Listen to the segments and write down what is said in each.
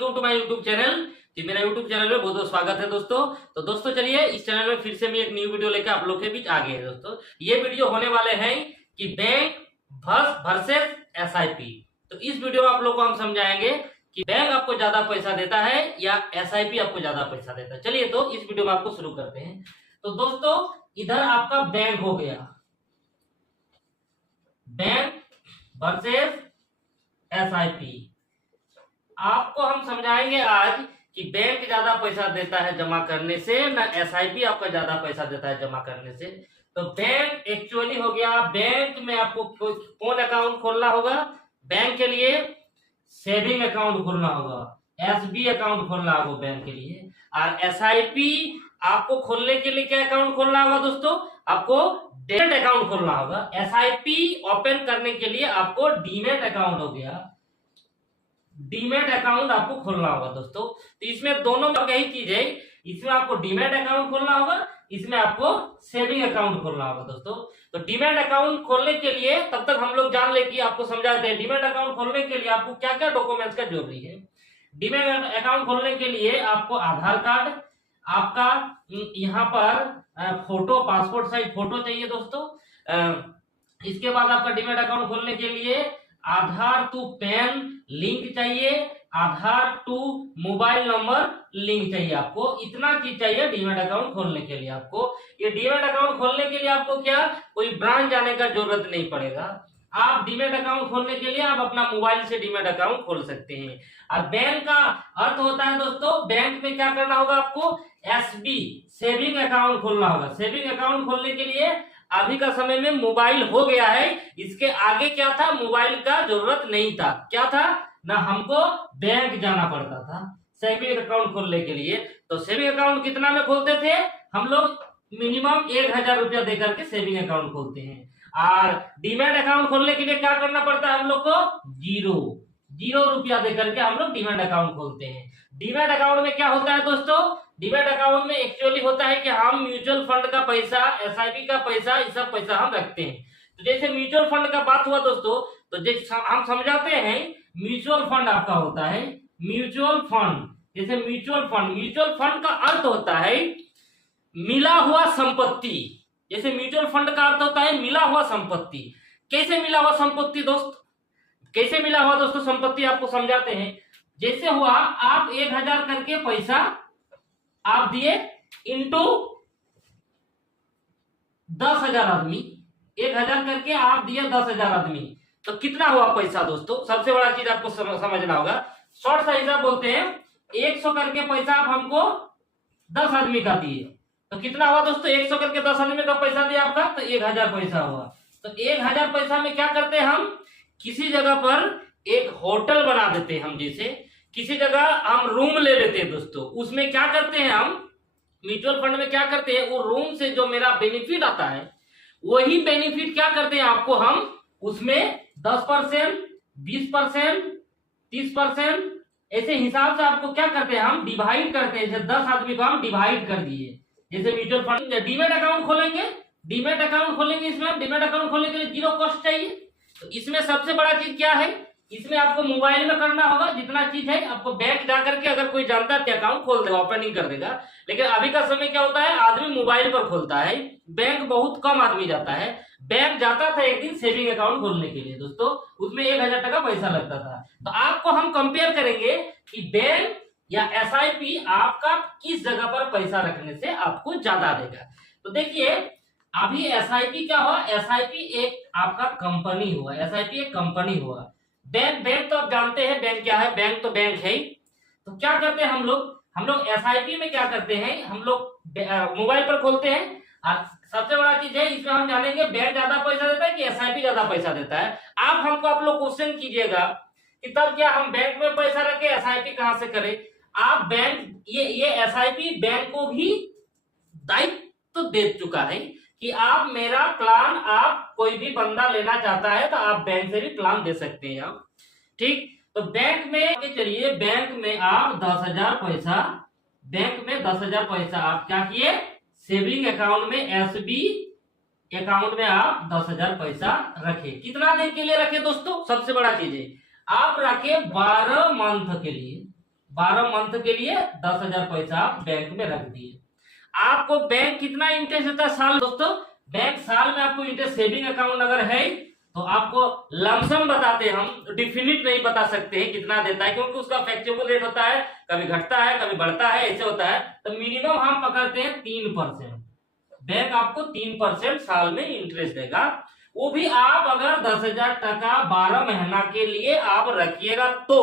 Welcome to my YouTube channel. जी मेरा YouTube channel में बहुत बहुत स्वागत है दोस्तों। तो दोस्तों चलिए इस चैनल में फिर से मैं एक न्यू वीडियो लेकर आप लोग के बीच आ गए हैं दोस्तों। ये वीडियो होने वाले हैं कि बैंक वर्सेस एसआईपी। तो इस वीडियो में आप लोग को हम समझाएंगे कि बैंक आपको ज्यादा पैसा देता है या एसआईपी आपको ज्यादा पैसा देता है। चलिए तो इस वीडियो में आपको शुरू करते हैं। तो दोस्तों इधर आपका बैंक हो गया, बैंक वर्सेस एसआईपी। आपको हम समझाएंगे आज कि बैंक ज्यादा पैसा देता है जमा करने से ना एसआईपी आपका ज्यादा पैसा देता है जमा करने से। तो बैंक एक्चुअली हो गया, बैंक में आपको कौन अकाउंट खोलना होगा? बैंक के लिए सेविंग अकाउंट खोलना होगा, एसबी अकाउंट खोलना होगा बैंक के लिए। और एसआईपी आपको खोलने के लिए क्या अकाउंट खोलना होगा दोस्तों? आपको डेबिट अकाउंट खोलना होगा। एसआईपी ओपन करने के लिए आपको डीमैट अकाउंट हो गया, डीमैट अकाउंट आपको खोलना होगा दोस्तों। तो इसमें दोनों में यही चीज है, इसमें आपको डीमैट अकाउंट खोलना होगा, इसमें आपको सेविंग अकाउंट खोलना होगा दोस्तों। तो डीमैट अकाउंट खोलने के लिए तब तक हम लोग जान ले कि आपको समझाते हैं डीमैट अकाउंट खोलने के लिए आपको क्या क्या डॉक्यूमेंट्स का जरूरी है। डीमैट अकाउंट खोलने के लिए आपको आधार कार्ड, आपका यहाँ पर फोटो, पासपोर्ट साइज फोटो चाहिए दोस्तों। इसके बाद आपका डीमैट अकाउंट खोलने के लिए आधार टू पैन लिंक चाहिए, आधार टू मोबाइल नंबर लिंक चाहिए। आपको इतना चीज चाहिए डीमैट अकाउंट खोलने के लिए। आपको ये डीमैट अकाउंट खोलने के लिए आपको क्या कोई ब्रांच जाने का जरूरत नहीं पड़ेगा। आप डीमैट अकाउंट खोलने के लिए आप अपना मोबाइल से डीमैट अकाउंट खोल सकते हैं। और बैंक का अर्थ होता है दोस्तों, बैंक में क्या करना होगा आपको? एसबी सेविंग अकाउंट खोलना होगा। सेविंग अकाउंट खोलने के लिए अभी का समय में मोबाइल हो गया है, इसके आगे क्या था? मोबाइल का जरूरत नहीं था। क्या था ना, हमको बैंक जाना पड़ता था सेविंग अकाउंट खोलने के लिए। तो सेविंग अकाउंट कितना में खोलते थे हम लोग? मिनिमम 1000 रुपया देकर के सेविंग अकाउंट खोलते हैं। और डीमैट अकाउंट खोलने के लिए क्या करना पड़ता है हम लोग को? जीरो रुपया देकर के हम लोग डीमैट अकाउंट खोलते हैं। डीमैट अकाउंट में क्या होता है दोस्तों? डीमैट अकाउंट में एक्चुअली होता है कि हम म्यूचुअल फंड का पैसा, एसआईपी का पैसा, ये सब पैसा हम रखते हैं। तो जैसे म्यूचुअल फंड का बात हुआ दोस्तों, तो जैसे हम समझाते हैं म्यूचुअल फंड आपका होता है म्यूचुअल फंड। जैसे म्यूचुअल फंड का अर्थ होता है मिला हुआ संपत्ति। जैसे म्यूचुअल फंड का अर्थ होता है मिला हुआ संपत्ति। कैसे मिला हुआ संपत्ति दोस्त? कैसे मिला हुआ दोस्तों संपत्ति आपको समझाते हैं। जैसे हुआ आप 1000 करके पैसा आप दिए इंटू 10,000 आदमी, 1000 करके आप दिए 10,000 आदमी, तो कितना हुआ पैसा दोस्तों? सबसे बड़ा चीज आपको समझना होगा। शॉर्ट सा हिसाब बोलते हैं, 100 करके पैसा आप हमको 10 आदमी का दिए, तो कितना हुआ दोस्तों? 100 करके 10 आदमी का पैसा दिया आपका, तो 1000 पैसा हुआ। तो 1000 पैसा में क्या करते हैं हम? किसी जगह पर एक होटल बना देते हैं हम। जैसे किसी जगह हम रूम ले लेते हैं दोस्तों, उसमें क्या करते हैं हम? म्यूचुअल फंड में क्या करते हैं? वो रूम से जो मेरा बेनिफिट आता है वही बेनिफिट क्या करते हैं आपको हम उसमें 10%, 20%, 30% ऐसे हिसाब से आपको क्या करते हैं हम डिवाइड करते हैं। जैसे 10 आदमी को हम डिवाइड कर दिए। जैसे म्यूचुअल फंड डीमैट अकाउंट खोलेंगे, इसमें हम डीमैट अकाउंट खोलने के लिए 0 कॉस्ट चाहिए। तो इसमें सबसे बड़ा चीज क्या है? इसमें आपको मोबाइल में करना होगा। जितना चीज है आपको बैंक जाकर के, अगर कोई जानता है अकाउंट खोल देगा, ओपनिंग कर देगा। लेकिन अभी का समय क्या होता है, आदमी मोबाइल पर खोलता है, बैंक बहुत कम आदमी जाता है। बैंक जाता था एक दिन सेविंग अकाउंट खोलने के लिए दोस्तों, उसमें 1000 टका पैसा लगता था। तो आपको हम कंपेयर करेंगे कि बैंक या एसआईपी आपका किस जगह पर पैसा रखने से आपको ज्यादा देगा। तो देखिए अभी एसआईपी क्या हुआ? एसआईपी एक आपका कंपनी हुआ, एसआईपी एक कंपनी हुआ। बैंक तो आप जानते हैं बैंक क्या है, बैंक तो बैंक है ही। तो क्या करते हैं हम लोग एसआईपी में क्या करते हैं, हम लोग मोबाइल पर खोलते हैं। और सबसे बड़ा चीज है इसमें हम जानेंगे बैंक ज्यादा पैसा देता है कि एसआईपी ज्यादा पैसा देता है। आप लोग क्वेश्चन कीजिएगा कि तब क्या हम बैंक में पैसा रखे, एसआईपी कहां से करें? आप बैंक ये एसआईपी बैंक को भी दायित्व तो दे चुका है कि आप मेरा प्लान, आप कोई भी बंदा लेना चाहता है तो आप बैंक से भी प्लान दे सकते हैं आप, ठीक। तो बैंक में चलिए, बैंक में आप 10,000 पैसा, बैंक में 10,000 पैसा आप क्या किए? सेविंग अकाउंट में, एसबी अकाउंट में आप 10,000 पैसा रखे। कितना दिन के लिए रखे दोस्तों? सबसे बड़ा चीज है आप रखे 12 मंथ के लिए। 12 मंथ के लिए 10,000 पैसा आप बैंक में रख दिए। आपको बैंक कितना इंटरेस्ट देता है साल दोस्तों? बैंक साल में आपको इंटरेस्ट, सेविंग अकाउंट अगर है तो आपको लमसम बताते हैं, हम डिफिनिट नहीं बता सकते हैं कितना देता है, क्योंकि उसका फ्लेक्सिबल रेट होता है, कभी घटता है कभी बढ़ता है, ऐसे होता है। तो मिनिमम हम पकड़ते हैं 3%। बैंक आपको 3% साल में इंटरेस्ट देगा, वो भी आप अगर 10,000 टका 12 महीना के लिए आप रखिएगा तो।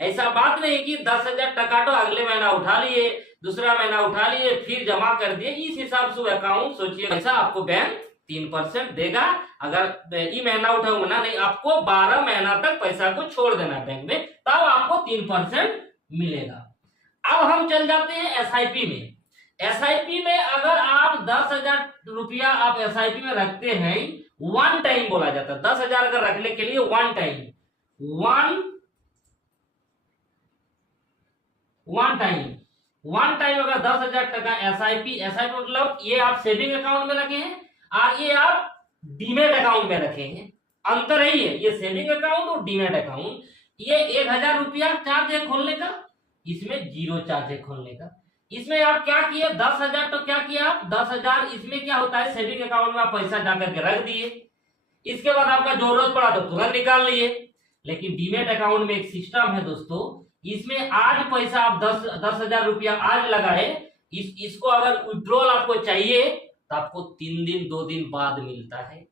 ऐसा बात नहीं कि 10,000 टका तो अगले महीना उठा लिए, दूसरा महीना उठा लिए, फिर जमा कर दिए, इस हिसाब से अकाउंट सोचिए। ऐसा आपको बैंक 3% देगा। अगर ये महीना उठाऊंगा ना, नहीं, आपको 12 महीना तक पैसा को छोड़ देना बैंक में, तब आपको 3% मिलेगा। अब हम चल जाते हैं एसआईपी में। एसआईपी में अगर आप 10,000 रुपया आप एसआईपी में रखते हैं, वन टाइम बोला जाता है, 10,000 अगर रखने के लिए वन टाइम अगर 10,000 टका एसआईपी मतलब ये आप सेविंग अकाउंट में रखे हैं और ये आप डीमेट अकाउंट में रखे हैं। अंतर है ये सेविंग अकाउंट और डीमेट अकाउंट। ये 1,000 रुपया चार्ज है खोलने का, इसमें 0 चार्ज है खोलने का। इसमें आप क्या किए, 10,000 तो क्या किया आप 10,000, इसमें क्या होता है सेविंग अकाउंट में आप पैसा जाकर के रख दिए, इसके बाद आपका जरूरत पड़ा तो तुरंत निकाल लिए। लेकिन डीमेट अकाउंट में एक सिस्टम है दोस्तों, इसमें आज पैसा आप 10,000 रुपया आज लगाए, इसको अगर विड्रॉल आपको चाहिए तो आपको 3 दिन 2 दिन बाद मिलता है।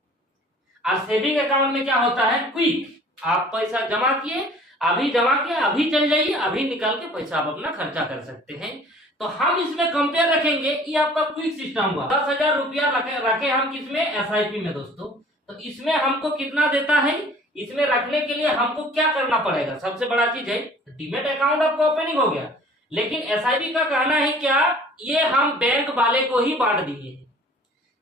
और सेविंग अकाउंट में क्या होता है, क्विक, आप पैसा जमा किए, अभी जमा किए अभी चल जाइए, अभी निकाल के पैसा आप अपना खर्चा कर सकते हैं। तो हम इसमें कंपेयर रखेंगे, ये आपका क्विक सिस्टम हुआ। 10,000 रुपया रखे हम किसमें, एसआईपी में दोस्तों। तो इसमें हमको कितना देता है, इसमें रखने के लिए हमको क्या करना पड़ेगा, सबसे बड़ा चीज है डीमेट अकाउंट आपको ओपनिंग हो गया, लेकिन एसआईपी का कहना है क्या, ये हम बैंक वाले को ही बांट दिए।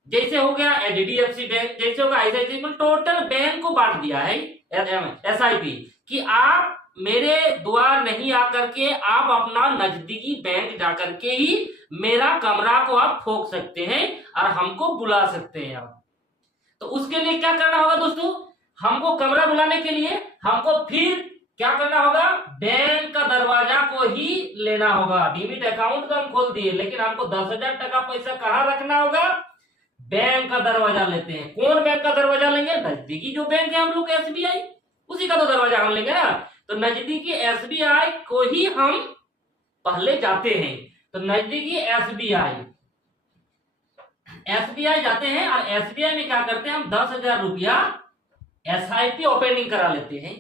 जैसे हो गया एचडीएफसी बैंक, जैसे होगा आईसीआईसीआई, मतलब टोटल बैंक को बांट दिया है एसआईपी कि आप मेरे द्वार नहीं आकर के आप अपना नजदीकी बैंक जाकर के ही मेरा कमरा को आप ठोक सकते हैं और हमको बुला सकते हैं आप। तो उसके लिए क्या करना होगा दोस्तों, हमको कमरा बुलाने के लिए हमको फिर क्या करना होगा, बैंक का दरवाजा को ही लेना होगा। डीमेट अकाउंट तो हम खोल दिए, लेकिन हमको 10,000 टका पैसा कहाँ रखना होगा, बैंक का दरवाजा लेते हैं। कौन बैंक का दरवाजा लेंगे, नजदीकी जो बैंक है हम लोग एसबीआई, उसी का तो दरवाजा हम लेंगे ना। तो नजदीकी एसबीआई को ही हम पहले जाते हैं। तो नजदीकी एसबीआई जाते हैं और एसबीआई में क्या करते हैं, हम 10,000 रुपया एसआईपी ओपनिंग करा लेते हैं।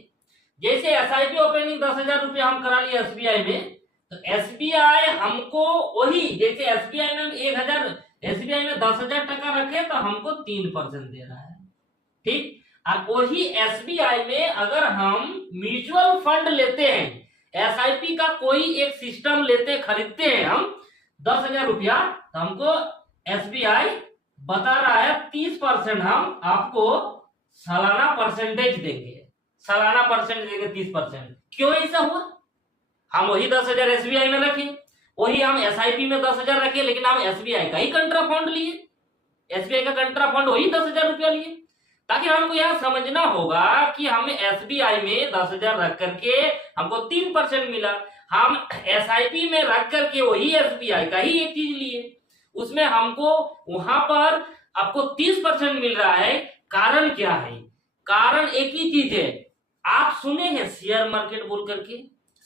जैसे एसआईपी ओपनिंग 10,000 रुपया हम करा लिए एसबीआई में, तो एसबीआई हमको वही, जैसे एसबीआई में 1,000, एसबीआई में 10,000 टका रखे तो हमको 3% दे रहा है, ठीक। और वही एसबीआई में अगर हम म्यूचुअल फंड लेते हैं, एसआईपी का कोई एक सिस्टम लेते खरीदते हैं हम 10,000 रुपया, तो हमको एसबीआई बता रहा है 30% हम आपको सालाना परसेंटेज देंगे, सालाना परसेंट देंगे 30%। क्यों ऐसा हुआ, हम वही 10,000 एसबीआई में रखे, वही हम एसआईपी में 10,000 रखे, लेकिन हम एसबीआई का ही कंट्रा फंड लिए, एसबीआई का कंट्रा फंड वही 10,000 रुपया लिए, ताकि हमको यह समझना होगा कि हमें एसबीआई में 10,000 रख करके हमको 3% मिला, हम एसआईपी में रख करके वही एसबीआई का ही एक चीज लिए, उसमें हमको वहां पर आपको 30% मिल रहा है। कारण क्या है, कारण एक ही चीज है, आप सुने हैं शेयर मार्केट बोल करके।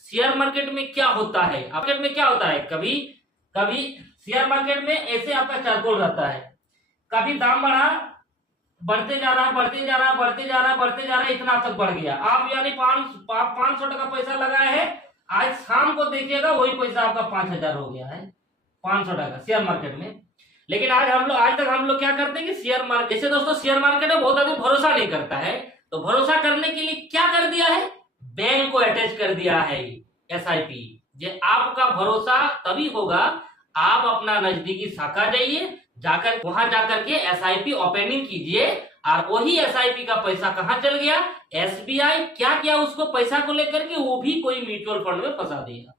शेयर मार्केट में क्या होता है, मार्केट में क्या होता है, कभी कभी शेयर मार्केट में ऐसे आपका चारकोल रहता है, कभी दाम बढ़ा, बढ़ते जा रहा, बढ़ते जा रहा, बढ़ते जा रहा, बढ़ते जा रहा, इतना तक बढ़ गया। आप यानी 500 टका पैसा लगाए हैं, आज शाम को देखिएगा वही पैसा आपका 5,000 हो गया है, 500 टका शेयर मार्केट में। लेकिन आज तक हम लोग क्या करते हैं कि शेयर मार्केट, जैसे दोस्तों शेयर मार्केट में बहुत आदमी भरोसा नहीं करता है, तो भरोसा करने के लिए क्या कर दिया है, बैंक को अटैच कर दिया है एसआईपी। जे आपका भरोसा तभी होगा, आप अपना नजदीकी शाखा जाइए, जाकर वहां जाकर के एसआईपी ओपनिंग कीजिए, और वही एसआईपी का पैसा कहां चल गया, एसबीआई क्या किया, उसको पैसा को लेकर के वो भी कोई म्यूचुअल फंड में फंसा दिया।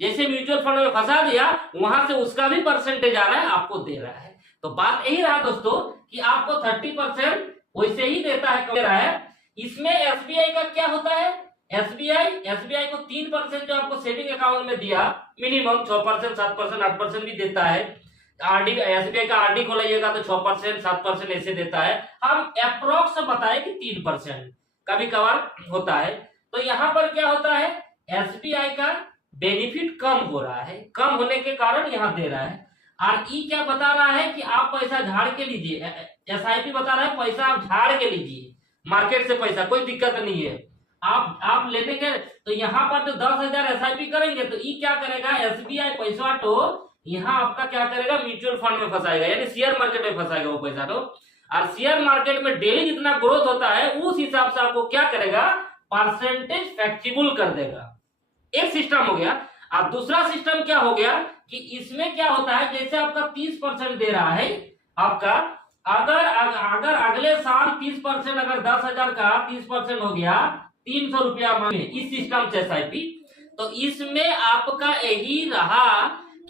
जैसे म्यूचुअल फंड में फंसा दिया, वहां से उसका भी परसेंटेज आ रहा है, आपको दे रहा है। तो बात यही रहा दोस्तों कि आपको 30% वैसे ही देता है, दे रहा है। इसमें एसबीआई का क्या होता है, एसबीआई को 3% जो आपको सेविंग अकाउंट में दिया, मिनिमम 6%, 7%, 8% भी देता है। आरडी, एसबीआई का आरडी खोलाइएगा तो 6%, 7% ऐसे देता है। हम अप्रोक्स बताए कि 3% कभी कभार होता है। तो यहाँ पर क्या होता है, एसबीआई का बेनिफिट कम हो रहा है, कम होने के कारण यहाँ दे रहा है। आरई क्या बता रहा है कि आप पैसा झाड़ के लीजिए, एसआईपी बता रहा है पैसा आप झाड़ के लीजिए मार्केट से पैसा, कोई दिक्कत नहीं है, आप लेने के। तो यहाँ पर जो 10,000 एसआईपी करेंगे तो ई क्या करेगा, एसबीआई पैसा तो यहाँ आपका क्या करेगा, म्यूचुअल फंड में फंसाएगा, यानी शेयर मार्केट में फंसाएगा वो पैसा तो। और शेयर मार्केट में डेली जितना ग्रोथ होता है उस हिसाब से आपको क्या करेगा, परसेंटेज फ्लेक्सिबल कर देगा। एक सिस्टम हो गया। अब दूसरा सिस्टम क्या हो गया कि इसमें क्या होता है, जैसे आपका 30% दे रहा है आपका, अगर अगले साल 30%, अगर 10,000 का 30% हो गया 300 रुपया मांगे इस सिस्टम से एसआईपी, तो इसमें आपका यही रहा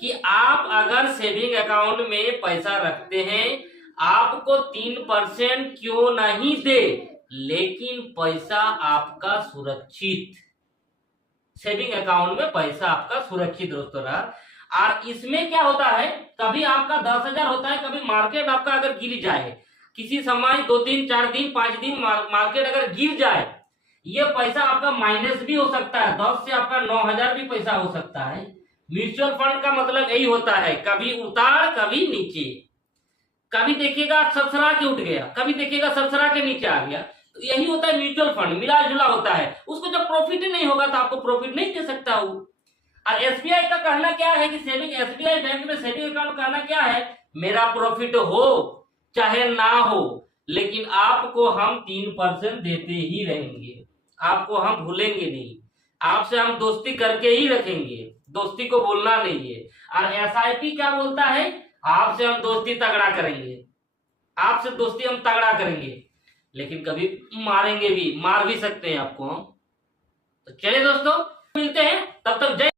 कि आप अगर सेविंग अकाउंट में पैसा रखते हैं, आपको 3% क्यों नहीं दे, लेकिन पैसा आपका सुरक्षित, सेविंग अकाउंट में पैसा आपका सुरक्षित दोस्तों रहा। और इसमें क्या होता है, कभी आपका 10,000 होता है, कभी मार्केट आपका अगर गिर जाए, किसी समय 2 दिन 4 दिन 5 दिन मार्केट अगर गिर जाए, ये पैसा आपका माइनस भी हो सकता है, 10 से आपका 9,000 भी पैसा हो सकता है। म्यूचुअल फंड का मतलब यही होता है, कभी उतार कभी नीचे, कभी देखिएगा सरसरा के उठ गया, कभी देखिएगा सरसरा के नीचे आ गया। तो यही होता है म्यूचुअल फंड, मिला जुला होता है। उसको जब प्रॉफिट ही नहीं होगा तो आपको प्रॉफिट नहीं दे सकता वो। और एसबीआई का कहना क्या है कि एसबीआई बैंक में सेविंग अकाउंट कहना क्या है, मेरा प्रॉफिट हो चाहे ना हो, लेकिन आपको हम 3% देते ही रहेंगे, आपको हम भूलेंगे नहीं, आपसे हम दोस्ती करके ही रखेंगे, दोस्ती को बोलना नहीं है। और एसआईपी क्या बोलता है, आपसे हम दोस्ती तगड़ा करेंगे, आपसे दोस्ती हम तगड़ा करेंगे, लेकिन कभी मारेंगे भी, मार भी सकते हैं आपको हम। तो चलिए दोस्तों, मिलते हैं, तब तक जय